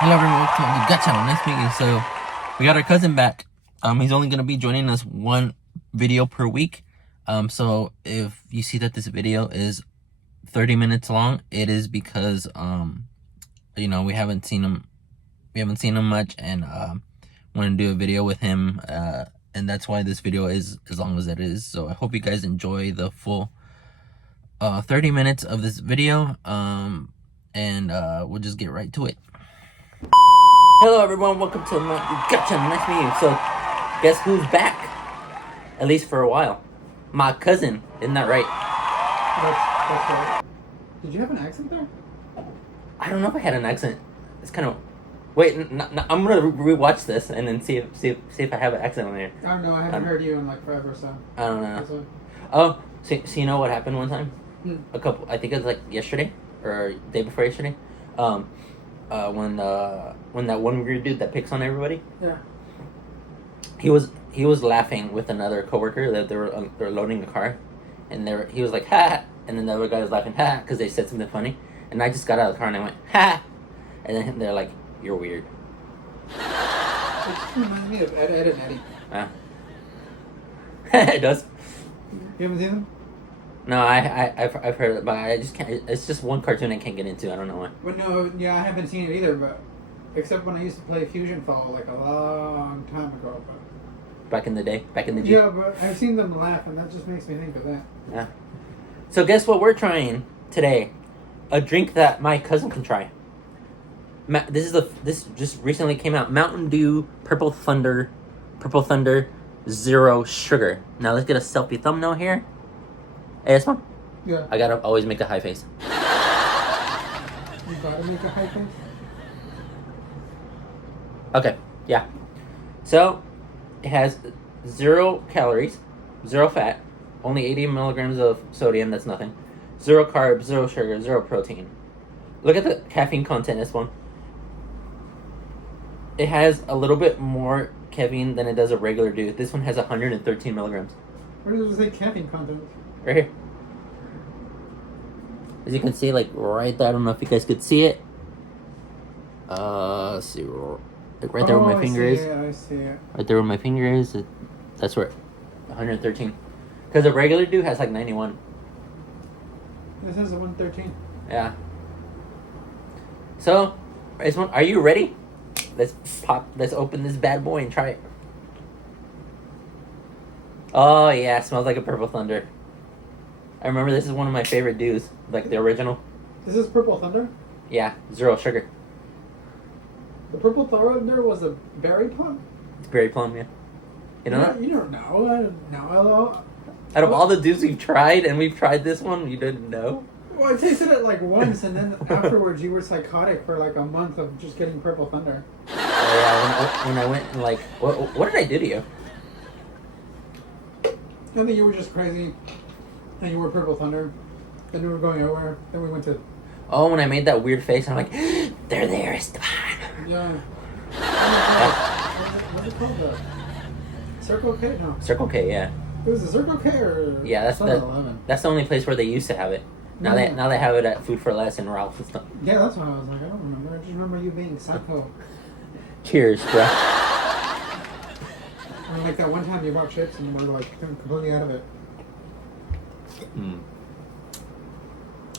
Hello everyone, welcome to the Gut Channel. Nice meeting you. So, we got our cousin back. He's only gonna be joining us one video per week. So if you see that this video is 30 minutes long, it is because we haven't seen him much, and want to do a video with him. And that's why this video is as long as it is. So I hope you guys enjoy the full 30 minutes of this video. And we'll just get right to it. Hello everyone, welcome to my Gut Channel. Nice meeting you. So, guess who's back? At least for a while. My cousin. Isn't that right? That's right. Did you have an accent there? I don't know if I had an accent. It's kind of... Wait, I'm gonna rewatch this and then see if I have an accent on there. I don't know. I haven't heard you in like forever, so. I don't know. Oh, so you know what happened one time? I think it was like yesterday or day before yesterday. When that one weird dude that picks on everybody. Yeah. He was laughing with another coworker that they were loading a car, and he was like ha, and then the other guy was laughing ha because they said something funny, and I just got out of the car and I went ha, and then they're like, "You're weird." It just reminds me of Ed and Eddie. It does. You haven't seen them? No, I've heard it, but I just can't. It's just one cartoon I can't get into. I don't know why. Well, no, yeah, I haven't seen it either, but except when I used to play Fusion Fall like a long time ago. But Back in the day, yeah, but I've seen them laugh, and that just makes me think of that. Yeah. So guess what we're trying today? A drink that my cousin can try. This just recently came out. Mtn Dew Purple Thunder Zero Sugar. Now let's get a selfie thumbnail here. Hey, this one? Yeah. I gotta always make a high face. You gotta make a high face? Okay, yeah. So, it has 0 calories, 0 fat, only 80 milligrams of sodium, that's nothing. 0 carbs, 0 sugar, 0 protein. Look at the caffeine content in this one. It has a little bit more caffeine than it does a regular Dew. This one has 113 milligrams. Where does it say caffeine content? Right here. As you can see, like right there, I don't know if you guys could see it. Let's see, like right there where my finger is. I see it. Right there where my finger is. That's where 113. Because a regular Dew has like 91. This is a 113. Yeah. So, are you ready? Let's open this bad boy and try it. Oh yeah, it smells like a Purple Thunder. I remember this is one of my favorite Dews, like the original. Is this Purple Thunder? Yeah, 0 sugar. The Purple Thunder was a berry plum? It's berry plum, yeah. You know that? You don't know. I don't know. Out of all the Dews we've tried, and we've tried this one, you didn't know? Well, I tasted it like once, and then afterwards you were psychotic for like a month of just getting Purple Thunder. Oh yeah, when I went and like, what did I do to you? I think you were just crazy, and you were Purple Thunder, then we were going over, then we went to... Oh, when I made that weird face, I'm like, they're there, Esteban. Yeah. What's it called? The Circle K? No. Circle K, yeah. It was a Circle K or... Yeah, that's the only place where they used to have it. Now they have it at Food for Less and Ralph's and stuff. Yeah, that's what I was like. I don't remember. I just remember you being psycho. Cheers, bro. And like that one time you bought chips and you were like completely out of it.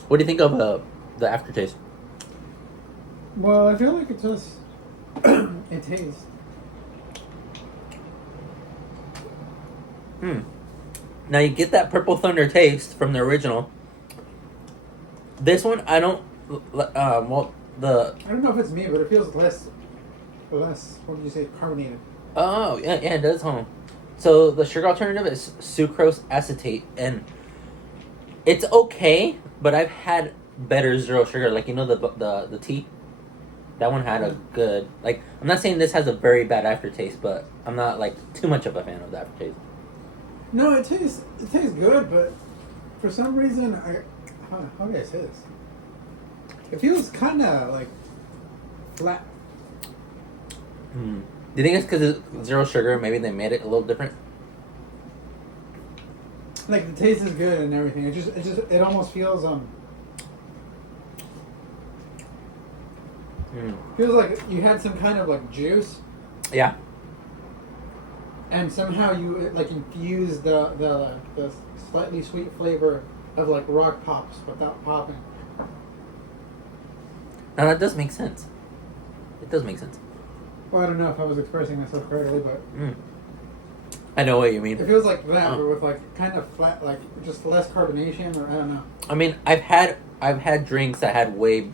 What do you think of the aftertaste? Well, I feel like it just... it tastes. Now you get that Purple Thunder taste from the original. This one, I don't... I don't know if it's me, but it feels less... What did you say? Carbonated. Oh, yeah, it does, huh? So the sugar alternative is sucrose acetate, and it's okay, but I've had better 0 sugar. Like, you know, the tea? That one had a good... Like, I'm not saying this has a very bad aftertaste, but I'm not, like, too much of a fan of the aftertaste. No, it tastes good, but for some reason, how do I say this? It feels kind of, like, flat. Do you think it's because it's 0 sugar? Maybe they made it a little different? Like, the taste is good and everything. It almost feels, Feels like you had some kind of like juice, Yeah. and somehow you like infused the slightly sweet flavor of like rock pops without popping. Now that does make sense. It does make sense. Well, I don't know if I was expressing myself correctly, but I know what you mean. it feels like that, but with like kind of flat, like just less carbonation, or I don't know. I mean, I've had drinks that had way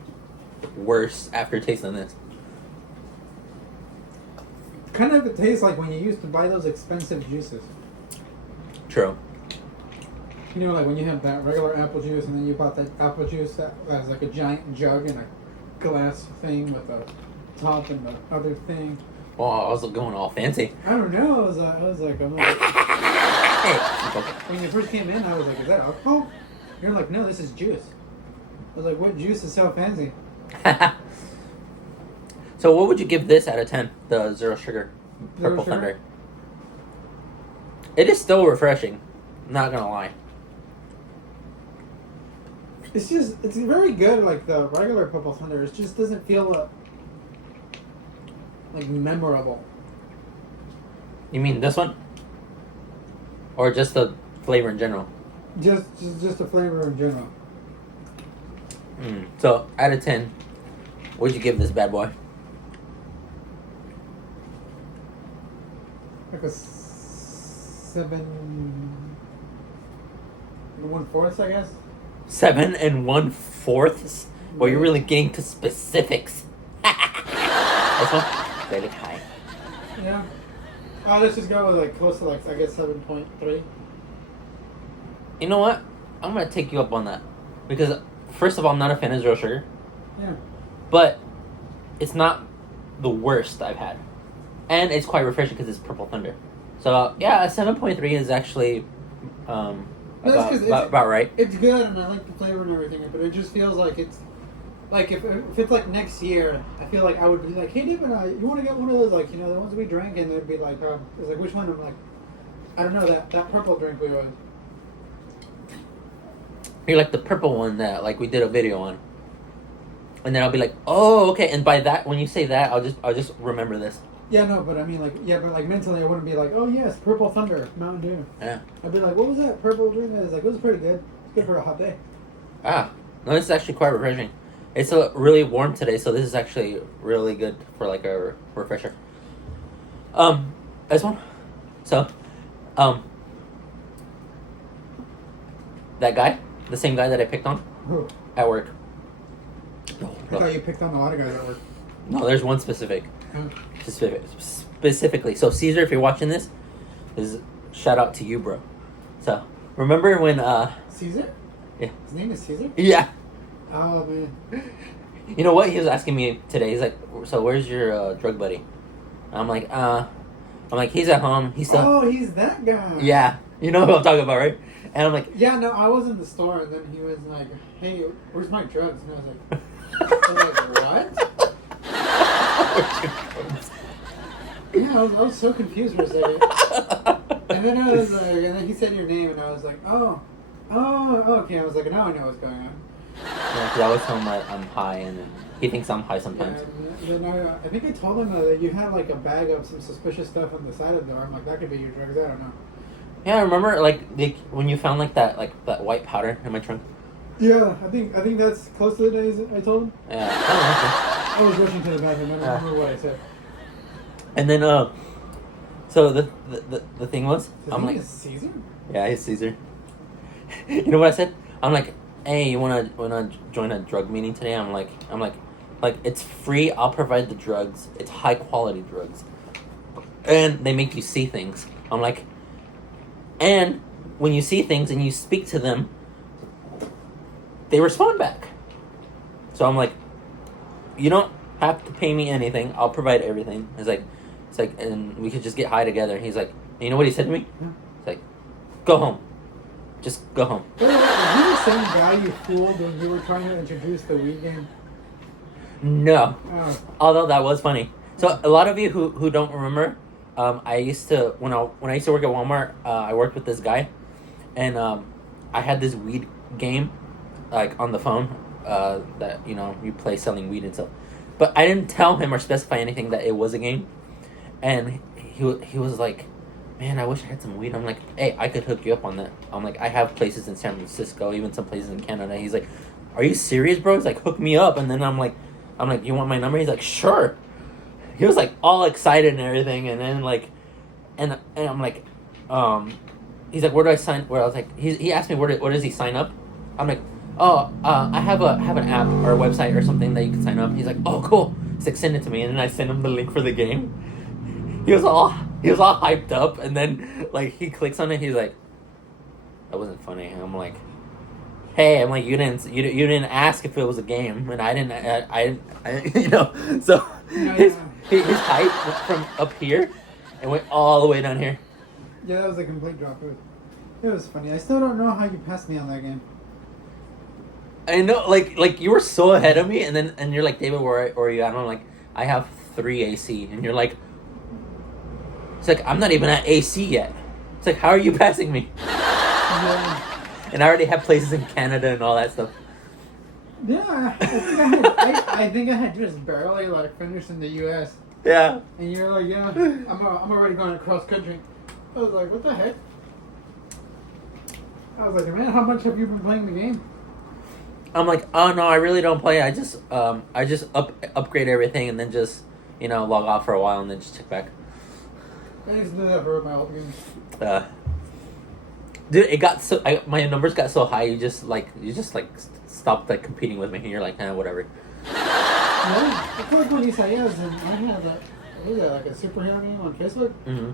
worse after tasting this. Kind of it tastes like when you used to buy those expensive juices. True. You know, like when you have that regular apple juice, and then you bought that apple juice that has like a giant jug and a glass thing with a top and the other thing. Oh, I was going all fancy. I don't know. I was like, I'm like, when you first came in, I was like, is that alcohol? You're like, no, this is juice. I was like, what juice is so fancy? So what would you give this out of 10? The zero sugar Purple sugar? Thunder. It is still refreshing. Not gonna lie. It's very good. Like the regular Purple Thunder, it just doesn't feel like memorable. You mean this one? Or just the flavor in general? Just the flavor in general. So out of 10, what'd you give this bad boy? Like a 7 1/4, I guess. 7 1/4. Well, you're really getting to specifics. This one, rated high. Yeah. Let's just go with like close to like I guess 7.3. You know what? I'm gonna take you up on that because first of all, I'm not a fan of zero sugar, Yeah. but it's not the worst I've had, and it's quite refreshing because it's Purple Thunder. So yeah, a 7.3 is actually about right. It's good and I like the flavor and everything, but it just feels like it's like if it's like next year, I feel like I would be like, hey David, you want to get one of those, like, you know, the ones we drank, and they'd be like, it's like, which one? I'm like, I don't know, that purple drink we always. You're like the purple one that like we did a video on, and then I'll be like, oh okay, and by that when you say that, I'll just remember this. Yeah, no, but I mean, like, yeah, but like mentally, I wouldn't be like, oh yes, Purple Thunder, Mountain Dew. Yeah. I'd be like, what was that purple drink? I was like, it was pretty good. It's good for a hot day. Ah, no, this is actually quite refreshing. It's really warm today, so this is actually really good for like a refresher. This one. So, that guy, the same guy that I picked on Who? at work. I thought you picked on a lot of guys at work. No, there's one specifically. So Caesar, if you're watching this is shout out to you, bro. So remember when Caesar? Yeah. His name is Caesar? Yeah. Oh man. You know what? He was asking me today. He's like, so where's your drug buddy? I'm like, he's at home. He's still. Oh, he's that guy. Yeah. You know who I'm talking about, right? And I'm like, yeah, no, I was in the store and then he was like, hey, where's my drugs? And I was like, what? Yeah, I was so confused for a second. And then I was like, and then he said your name and I was like, oh, okay. I was like, now I know what's going on. Yeah, because I always tell him I'm high, and he thinks I'm high sometimes. Yeah, and then I think I told him that you had like a bag of some suspicious stuff on the side of the door. I'm like, that could be your drugs. I don't know. Yeah, I remember like when you found like that white powder in my trunk. Yeah, I think that's close to the days I told him. Yeah. I was rushing to the bathroom. I don't remember what I said. And then so the thing was, I'm like, is Caesar? Yeah, he's Caesar. You know what I said? I'm like, hey, you wanna join a drug meeting today? I'm like, it's free. I'll provide the drugs. It's high quality drugs, and they make you see things. I'm like, and when you see things and you speak to them, they respond back. So I'm like, you don't have to pay me anything. I'll provide everything. It's like, and we could just get high together. He's like, you know what he said to me? Yeah. It's like, go home. Just go home. Wait, was he the same guy you fooled when you were trying to introduce the Wii game? No. Oh. Although that was funny. So a lot of you who don't remember, I used to when I used to work at Walmart, I worked with this guy, and I had this weed game, like on the phone, that you play selling weed and stuff. But I didn't tell him or specify anything that it was a game. And he was like, man, I wish I had some weed. I'm like, hey, I could hook you up on that. I'm like, I have places in San Francisco, even some places in Canada. He's like, are you serious, bro? He's like, hook me up. And then I'm like, you want my number? He's like, sure. He was like all excited and everything. And then like, and I'm like, he's like, where do I sign? Where I was like, he asked me where does he sign up? I'm like, oh, I have an app or a website or something that you can sign up. He's like, oh, cool. He's like, send it to me, and then I sent him the link for the game. He was all hyped up, and then like he clicks on it. He's like, that wasn't funny. And I'm like, hey, I'm like, you didn't ask if it was a game, and I didn't you know. So his height went from up here and went all the way down here. Yeah, that was a complete drop. It was funny. I still don't know how you passed me on that game. I know, like you were so ahead of me, and you're like, David, where are you? I don't like, I have 3 AC, and you're like, it's like I'm not even at AC yet. It's like, how are you passing me? Yeah. And I already have places in Canada and all that stuff. Yeah, I think I had just barely like finished in the U.S. Yeah. And you're like, yeah, I'm already going across country. I was like, what the heck? I was like, man, how much have you been playing the game? I'm like, oh no, I really don't play. I just upgrade everything and then just log off for a while and then just check back. I used to do that for my old games. Dude, it got so my numbers got so high. You just stopped like competing with me, and you're like, whatever. Yeah, I feel like when Isaias and I had that, what was that, like a superhero game on Facebook? Mm-hmm.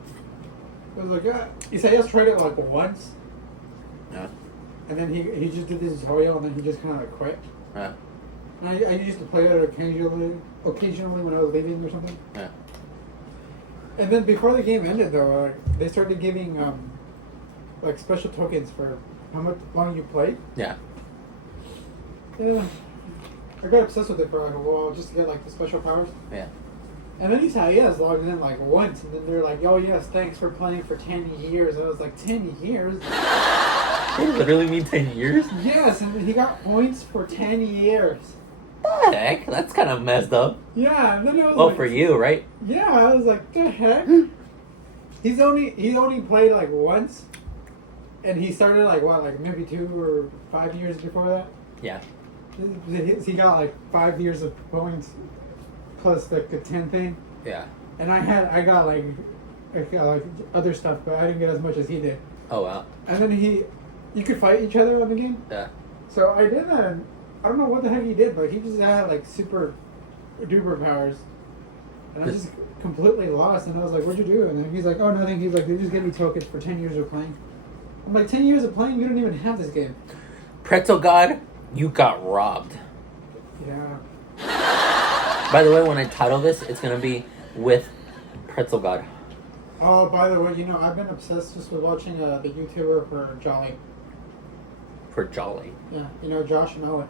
It was like, Isaias tried it like once. Yeah. And then he just did this tutorial, and then he just kind of like quit. Yeah. And I used to play it occasionally when I was leaving or something. Yeah. And then before the game ended, though, they started giving like special tokens for how much long you played. Yeah. Yeah. I got obsessed with it for like a while just to get like the special powers. Yeah. And then Isaias logged in like once, and then they're like, "Oh yes, thanks for playing for 10 years." And I was like, 10 years? They literally mean 10 years? Yes, and he got points for 10 years. What the heck? That's kind of messed up. Yeah, and then I was well, like, for you, right? Yeah, I was like, the heck? He's only played like once, and he started like what, like maybe 2 or 5 years before that. Yeah. He got like 5 years of points plus like the 10 thing. Yeah. And I got like other stuff, but I didn't get as much as he did. Oh wow. And then you could fight each other on the game. Yeah. So I did that, and I don't know what the heck he did, but he just had like super duper powers. And I just completely lost, and I was like, what'd you do? And then he's like, oh, nothing. He's like, they just gave me tokens for 10 years of playing. I'm like, 10 years of playing? You don't even have this game. Pretzel God, you got robbed. Yeah. By the way, when I title this, it's going to be with Pretzel God. Oh, by the way, I've been obsessed just with watching the YouTuber for Jolly. For Jolly? Yeah, Josh and Owen.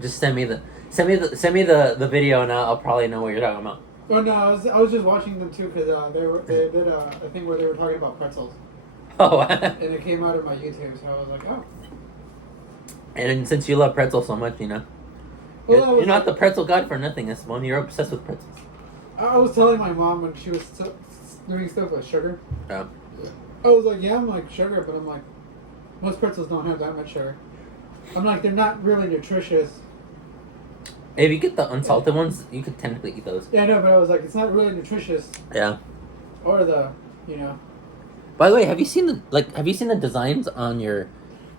Just send me the video, and I'll probably know what you're talking about. Oh no, I was just watching them too because they did a thing where they were talking about pretzels. Oh. And it came out of my YouTube, so I was like, oh. And since you love pretzel so much, Well, you're not the pretzel god for nothing, Simone. You're obsessed with pretzels. I was telling my mom when she was doing stuff with sugar. Yeah. I was like, yeah, I'm like sugar, but I'm like, most pretzels don't have that much sugar. I'm like, they're not really nutritious. If you get the unsalted ones, you could technically eat those. Yeah, no, but I was like, it's not really nutritious. Yeah. Or the. By the way, have you seen the designs on your?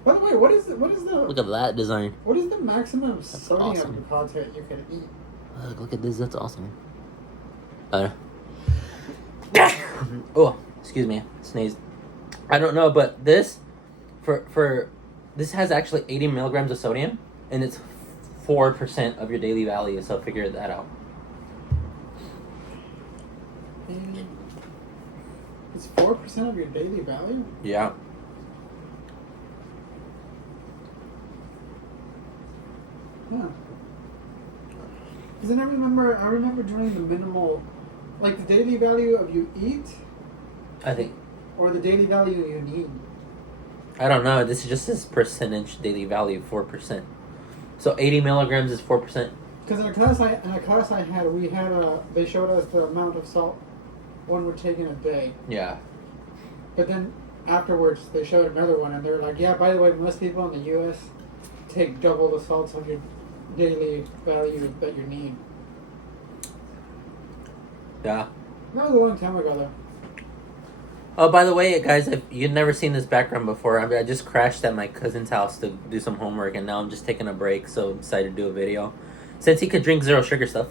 By the way, what is the? Look at that design. What is the maximum sodium awesome. content you can eat? Look at this. That's awesome. Oh, excuse me, sneezed. I don't know, but this, this has actually 80 milligrams of sodium, and it's 4% of your daily value. So figure that out. It's 4% of your daily value? Yeah. Yeah. Because I remember doing the minimal, like the daily value of you eat. I think. Or the daily value you need. I don't know. This is just this percentage daily value, 4%. So 80 milligrams is 4%. Because in a class I had, they showed us the amount of salt one would take in a day. Yeah. But then afterwards, they showed another one, and they were like, yeah, by the way, most people in the U.S. take double the salts of your daily value that you need. Yeah. That was a long time ago, though. Oh, by the way, guys, if you've never seen this background before, I just crashed at my cousin's house to do some homework, and now I'm just taking a break, so I decided to do a video. Since he could drink zero sugar stuff.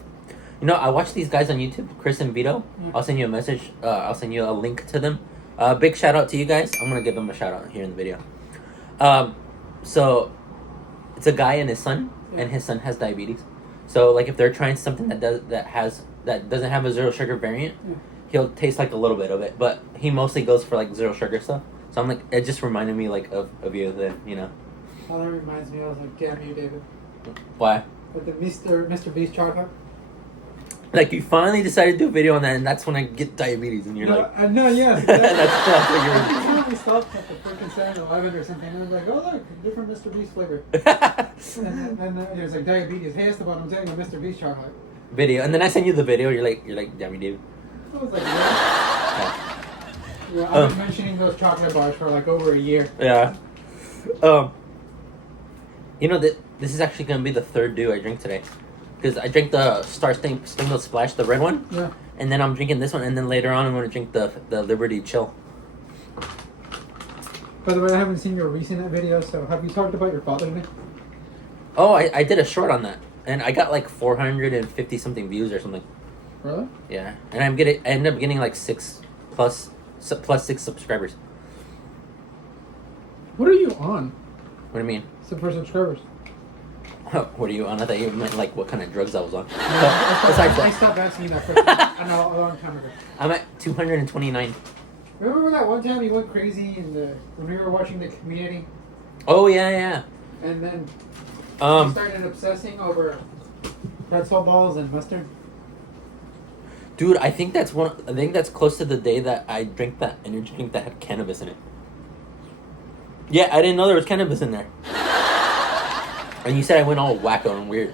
You know, I watch these guys on YouTube, Chris and Vito. Yeah. I'll send you a message. I'll send you a link to them. Big shout out to you guys. I'm going to give them a shout out here in the video. So, it's a guy and his son, and his son has diabetes. So, like, if they're trying something that doesn't have a zero sugar variant, he'll taste like a little bit of it, but he mostly goes for like zero sugar stuff. So I'm like, it just reminded me like of you then, you know. Oh, that reminds me. I was like, damn you, David. Why? With the Mr. Beast chocolate. Like you finally decided to do a video on that, and that's when I get diabetes, and you're like, no, yes, exactly. that's what you're. Every time we stopped at the freaking 7-Eleven or something, and I was like, oh look, different Mr. Beast flavor. and it was like diabetes. Hey, Esteban, I'm telling you, Mr. Beast chocolate. Video, and then I send you the video. You're like, damn you, David. I was like, yeah. I've been mentioning those chocolate bars for like over a year. Yeah. You know that this is actually gonna be the third Dew I drink today, because I drank the Star Spangled Splash, the red one. Yeah. And then I'm drinking this one, and then later on I'm gonna drink the Liberty Chill. By the way, I haven't seen your recent video, so have you talked about your Father's Day? Oh, I did a short on that, and I got like 450 something views or something. Really? Yeah, and I ended up getting like 6 plus 6 subscribers. What are you on? What do you mean? For subscribers. What are you on? I thought you meant like what kind of drugs I was on. I stopped asking you that for a long time ago. I'm at 229. Remember that one time you went crazy when we were watching The Community? Oh yeah. And then Um. you started obsessing over pretzel balls and mustard. Dude, I think that's close to the day that I drank that energy drink that had cannabis in it. Yeah, I didn't know there was cannabis in there. And you said I went all wacko and weird.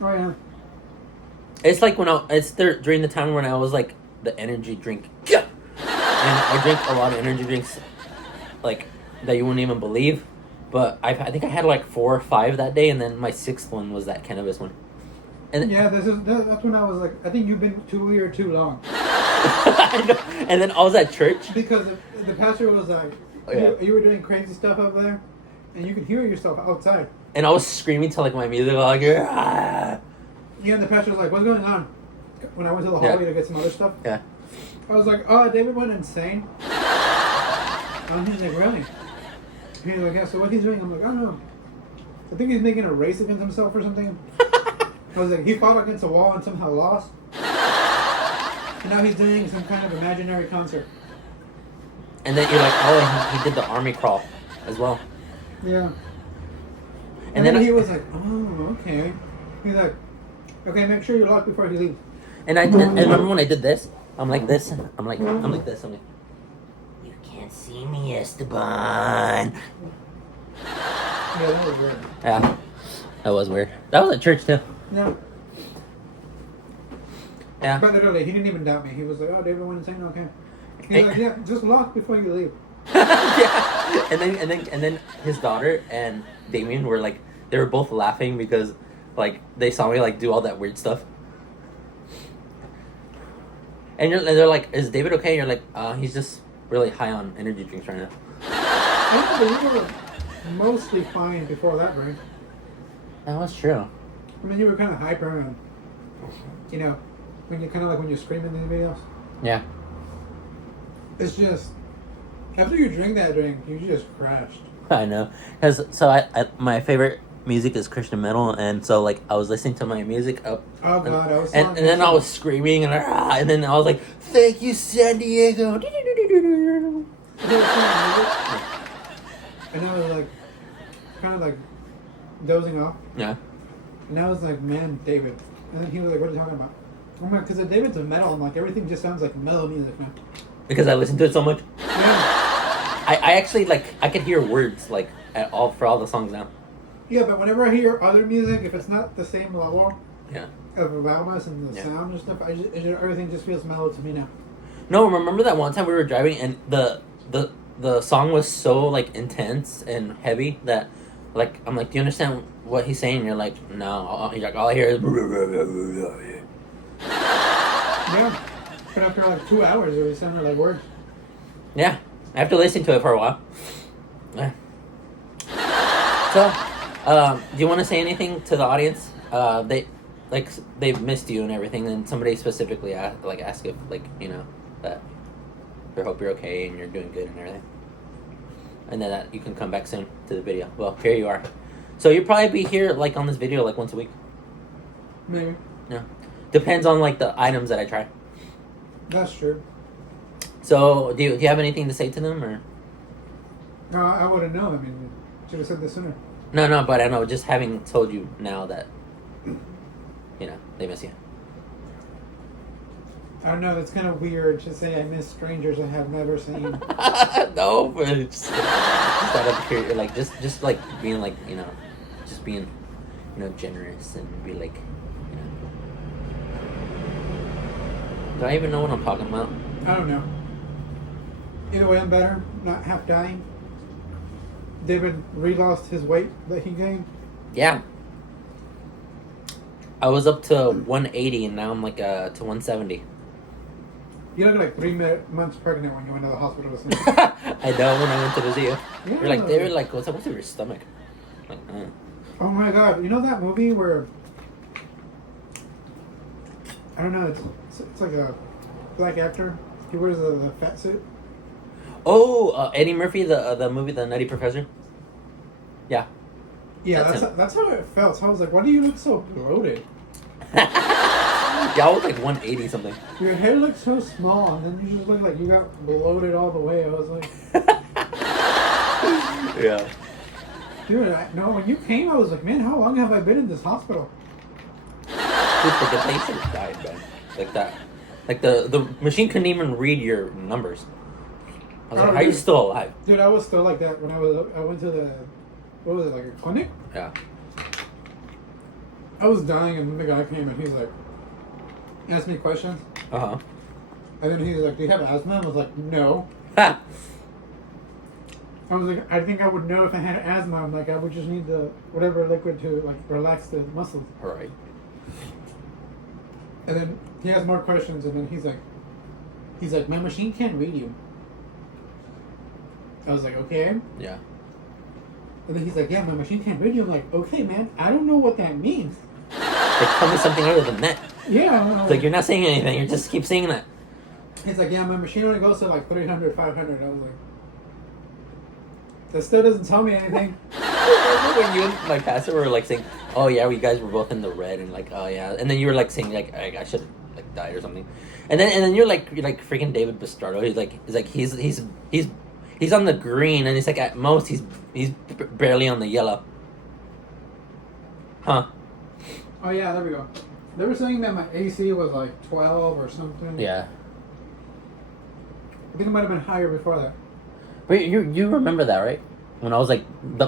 Oh yeah. It's like it's there during the time when I was like the energy drink. Yeah! And I drank a lot of energy drinks, like that you wouldn't even believe. But I think I had like 4 or 5 that day, and then my 6th one was that cannabis one. And yeah, that's when I was like, I think you've been too weird too long. I know. And then I was at church Because the pastor was like, you were doing crazy stuff up there, and you could hear yourself outside. and I was screaming to like my music, like, ah. Yeah, and the pastor was like, what's going on? When I went to the hallway to get some other stuff. Yeah. I was like, oh, David went insane. And he's like, really? And he's like, yeah, so what he's doing? I'm like, I don't know. I think he's making a race against himself or something. I was like, he fought against a wall and somehow lost. And now he's doing some kind of imaginary concert. And then you're like, oh, he did the army crawl as well. Yeah. And then then he was like, oh, okay. He's like, okay, make sure you're locked before you leave. And I remember when I did this. I'm like this. I'm like this. I'm like, you can't see me, Esteban. Yeah, that was weird. Yeah, that was weird. That was at church too. No. Yeah. But literally, he didn't even doubt me. He was like, oh, David went insane, okay. He's like, yeah, just lock before you leave. Yeah. And then his daughter and Damien were like, they were both laughing because like they saw me like do all that weird stuff. And they're like, is David okay? And you're like, he's just really high on energy drinks right now. I know, but you were mostly fine before that, right? That was true. I mean, you were kind of hyper and, you know, when you kind of like when you scream in these videos. Yeah. It's just, after you drink that drink, you just crashed. I know. So I my favorite music is Christian metal, and so like I was listening to my music up. Oh God, I was. And then I was screaming and then I was like, "Thank you, San Diego." And I was like, kind of like dozing off. Yeah. And I was like, man, David. And then he was like, what are you talking about? I'm like, because David's a metal. I'm like, everything just sounds like metal music, man. Because I listened to it so much. Yeah. I actually like I could hear words like for all the songs now. Yeah, but whenever I hear other music, if it's not the same level Yeah. of loudness and the sound and stuff, everything just feels mellow to me now. No, remember that one time we were driving and the song was so like intense and heavy that like I'm like, do you understand what he's saying? And you're like, no. You're like, all I hear is. Yeah, but after like 2 hours, it was sounded like words. Yeah, after listening to it for a while. Yeah. So, do you want to say anything to the audience? They've missed you and everything, and somebody specifically ask if that they hope you're okay and you're doing good and everything, and then that you can come back soon to the video. Well, here you are. So you'll probably be here like on this video like once a week. Maybe. Yeah, depends on like the items that I try. That's true. So do you have anything to say to them or? No, I wouldn't know. I mean, should have said this sooner. No, but I know just having told you now that they miss you. I don't know. That's kind of weird to say I miss strangers I have never seen. No, but just out of here, like just like being like just being generous and be like Do I even know what I'm talking about? I don't know. Either way, I'm better. Not half dying. David re-lost his weight that he gained. Yeah. I was up to 180 and now I'm like to 170. You look like 3 months pregnant when you went to the hospital with me. I know when I went to visit you. Yeah. They were like, what's up with your stomach? Like, Oh my god! You know that movie where I don't know. It's like a black actor. He wears the fat suit. Oh, Eddie Murphy, the movie The Nutty Professor. Yeah. Yeah, that's how it felt. So I was like, why do you look so bloated? Yeah, I was like 180 something. Your hair looks so small, and then you just look like you got bloated all the way. I was like, Yeah. dude, when you came, I was like, man, how long have I been in this hospital? Dude, forget that you should have died, man. Like that. Like the machine couldn't even read your numbers. I was like, how are you still alive? Dude, I was still like that when I went to the, what was it, like a clinic? Yeah. I was dying, and then the guy came and he's like, asked me questions. Uh-huh. And then he was like, do you have asthma? I was like, no. Ha! I was like, I think I would know if I had asthma. I'm like, I would just need the whatever liquid to like relax the muscles. All right. And then he asked more questions, and then he's like, my machine can't read you. I was like, okay. Yeah. And then he's like, yeah, my machine can't read you. I'm like, okay, man, I don't know what that means. Like, tell me something other than that. Yeah. I don't know. It's like, you're not saying anything. You just keep saying that. He's like, yeah, my machine only goes to like 300, 500. I was like, that still doesn't tell me anything. Remember when you and my pastor were like saying, oh yeah, we guys were both in the red and like, oh yeah, and then you were like saying like I should have like died or something, and then you're like freaking David Bastardo. He's on the green and he's like at most he's barely on the yellow. Huh? Oh yeah, there we go. They were saying that my AC was like 12 or something. Yeah. I think it might have been higher before that. But you remember that, right? When I was like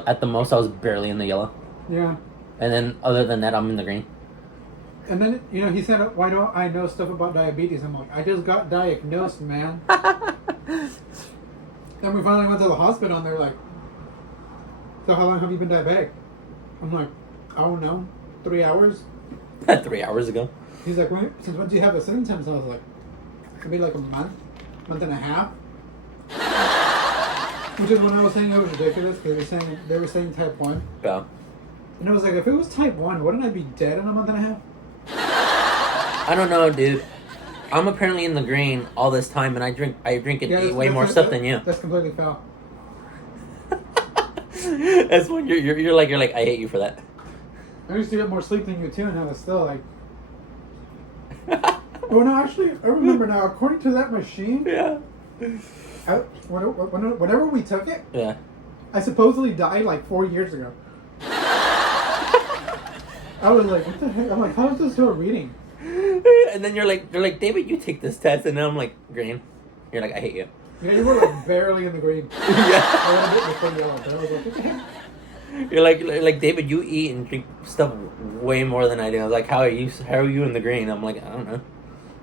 at the most I was barely in the yellow. Yeah. And then other than that I'm in the green. And then he said, why don't I know stuff about diabetes? I'm like, I just got diagnosed, man. Then we finally went to the hospital and they're like, so how long have you been diabetic? I'm like, I don't know, 3 hours? 3 hours ago. He's like, since when do you have the symptoms? I was like, could be like a month and a half. Which is when I was saying it was ridiculous because they were saying type 1. Yeah. And I was like, if it was type 1, wouldn't I be dead in a month and a half? I don't know, dude. I'm apparently in the green all this time, and I drink and eat way more stuff than you. That's completely foul. That's when you're like I hate you for that. I used to get more sleep than you too, and I was still like. Oh no! Actually, I remember now. According to that machine, Yeah. Whenever we took it, Yeah. I supposedly died like 4 years ago. I was like, what the heck? I'm like, how is this still reading? And then you're like, David, you take this test, and then I'm like, green. You're like, I hate you. Yeah, you were like barely in the green. Yeah. A little bit before yellow, but I was like, what the heck? You're like David. You eat and drink stuff way more than I do. I was like, how are you in the green? I'm like, I don't know.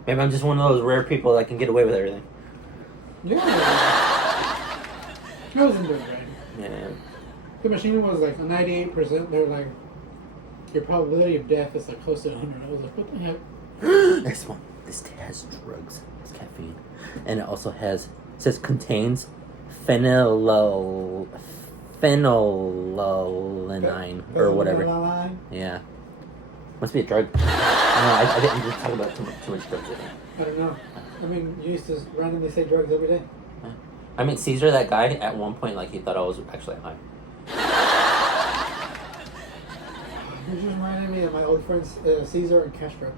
Maybe I'm just one of those rare people that can get away with everything. Yeah. I was in the green. Yeah. The machine was like 98%. They're like, your probability of death is like close to 100. I was like, what the heck? Next one. This has drugs. It's caffeine, and it also says contains phenylalanine or whatever. Phenylalanine? Yeah. Must be a drug. I don't know. I'm just talking about too much drugs. I don't know. I mean, you used to randomly say drugs every day. I mean, Caesar, that guy, at one point, like, he thought I was actually high. You just reminded me of my old friends Caesar and Castro.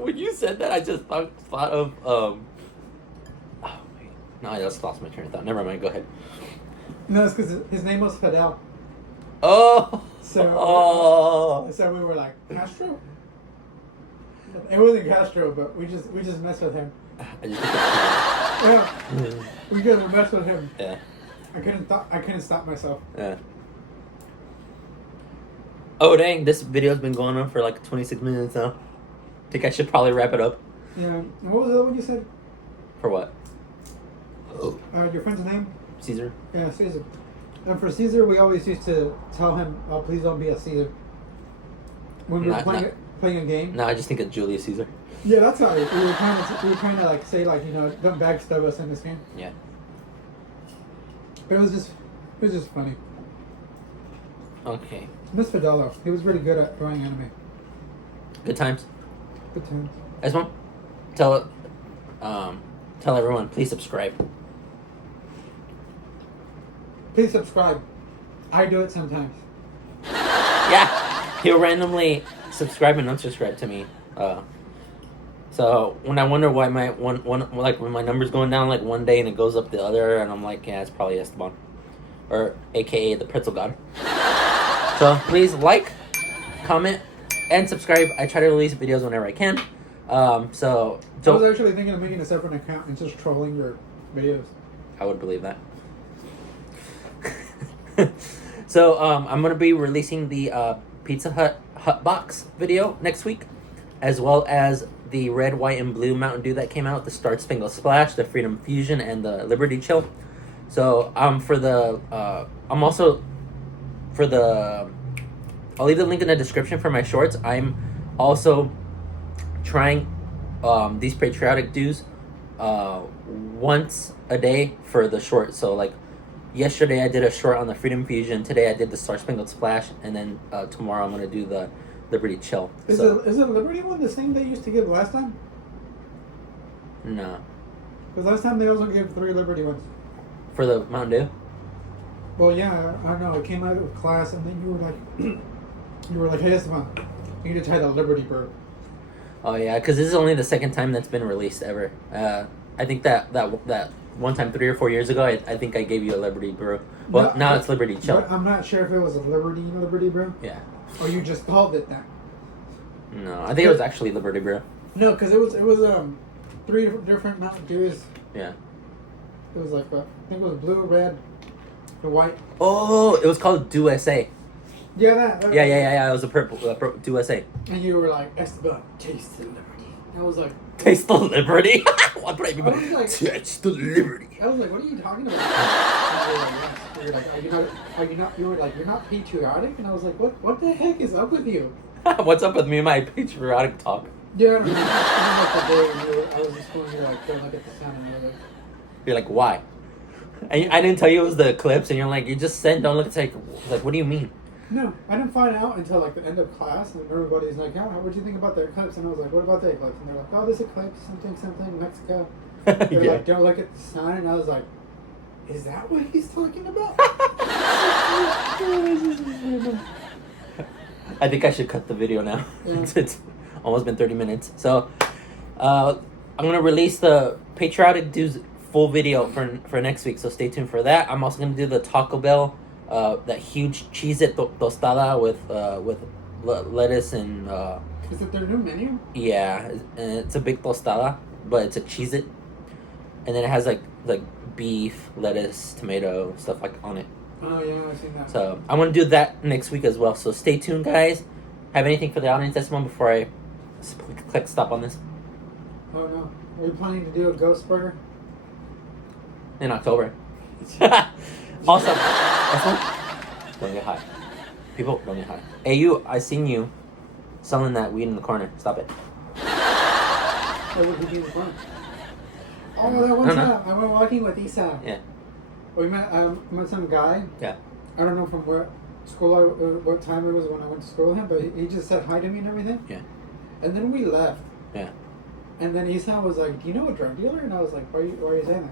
When you said that, I just thought of oh wait, no, I just lost my train of thought. Never mind. Go ahead. No, it's because his name was Fidel. Oh. So we were like, Castro? It wasn't Castro, but we just messed with him. I just think Yeah. We just messed with him. yeah. I couldn't stop myself. Yeah. Oh dang! This video's been going on for like 26 minutes now. Think I should probably wrap it up. Yeah. And what was the other one you said? For what? Your friend's name? Caesar. Yeah, Caesar. And for Caesar, we always used to tell him, "Oh, please don't be a Caesar." When we were playing a game. No, I just think of Julius Caesar. Yeah, that's how we were trying to like say like, you know, don't backstab us in this game. Yeah. But it was just funny. Okay. Miss Fidel, he was really good at drawing anime. Good times. Good times. I just want to tell everyone, please subscribe. Please subscribe. I do it sometimes. Yeah, he'll randomly subscribe and unsubscribe to me. So when I wonder why my one like when my number's going down like one day and it goes up the other, and I'm like, yeah, it's probably Esteban, or AKA the Pretzel God. So please like, comment, and subscribe. I try to release videos whenever I can. So I was actually thinking of making a separate account and just trolling your videos. I would believe that. So I'm gonna be releasing the Pizza Hut box video next week, as well as the red, white, and blue Mountain Dew that came out, the Star Spangled Splash, the Freedom Fusion, and the Liberty Chill. So I'll leave the link in the description for my shorts. I'm also trying these patriotic dews once a day for the short. So like yesterday I did a short on the Freedom Fusion. Today I did the Star Spangled Splash, and then tomorrow I'm gonna do the Liberty Chill. Is the Liberty one the same they used to give last time? No. Because last time they also gave 3 Liberty ones. For the Mountain Dew? Well, yeah, I know. It came out of class, and then you were like, hey, Esteban, you need to try the Liberty Brew. Oh yeah, because this is only the second time that's been released ever. I think that one time 3 or 4 years ago, I think I gave you a Liberty Brew. Well, now it's Liberty Chill. But I'm not sure if it was a Liberty Brew. Yeah. Or you just called it that. No, I think it was actually Liberty Brew. No, because it was 3 different Mountain Dews. Yeah. It was like I think it was blue, red, and white. Oh, it was called Dew SA. Yeah, that. Yeah. It was a purple Dew SA. And you were like, Esteban, taste the Liberty. I was like, taste the Liberty. What do I mean by taste the Liberty? I was like, what are you talking about? And you were like, yes. You were like, you're not patriotic? And I was like, what the heck is up with you? What's up with me and my patriotic talk? Yeah, I remember like the day when I was in school and you were like, don't look at the sun, and I was like, You're like, why? I didn't tell you it was the eclipse, and you're like, you just said don't look at the like, what do you mean? no, I didn't find out until like the end of class, and everybody's like, oh, what do you think about the eclipse? And I was like, what about the eclipse? And they're like, oh, this eclipse, something, Mexico. They're Yeah. like, don't look at the sun, and I was like, is that what he's talking about? I think I should cut the video now. Yeah. It's almost been 30 minutes. So, I'm gonna release the Patriotic Dews full video for next week. So stay tuned for that. I'm also gonna do the Taco Bell, that huge Cheez-It tostada with lettuce and Is it their new menu? yeah, and it's a big tostada, but it's a Cheez-It, and then it has like beef, lettuce, tomato, stuff like on it. Oh yeah, I've seen that. So I want to do that next week as well. So stay tuned, guys. Have anything for the audience this month before I click stop on this? Oh no. Are you planning to do a ghost burger? In October. Also, don't get high. People, don't get high. Hey, you, I seen you selling that weed in the corner. Stop it. Or would you be in the front? Oh, that one time I went walking with Isa. Yeah. We met some guy. Yeah. I don't know from what school what time it was when I went to school with him, but he just said hi to me and everything. Yeah. And then we left. Yeah. And then Isa was like, "Do you know a drug dealer?" And I was like, "Why are you saying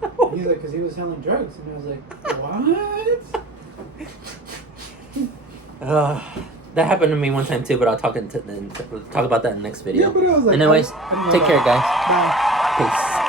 that?" He's like, "Because he was selling drugs." And I was like, "What?" That happened to me one time too, but I'll talk about that in the next video. Yeah, but I was like, Anyways, take care, guys. Bye. Peace.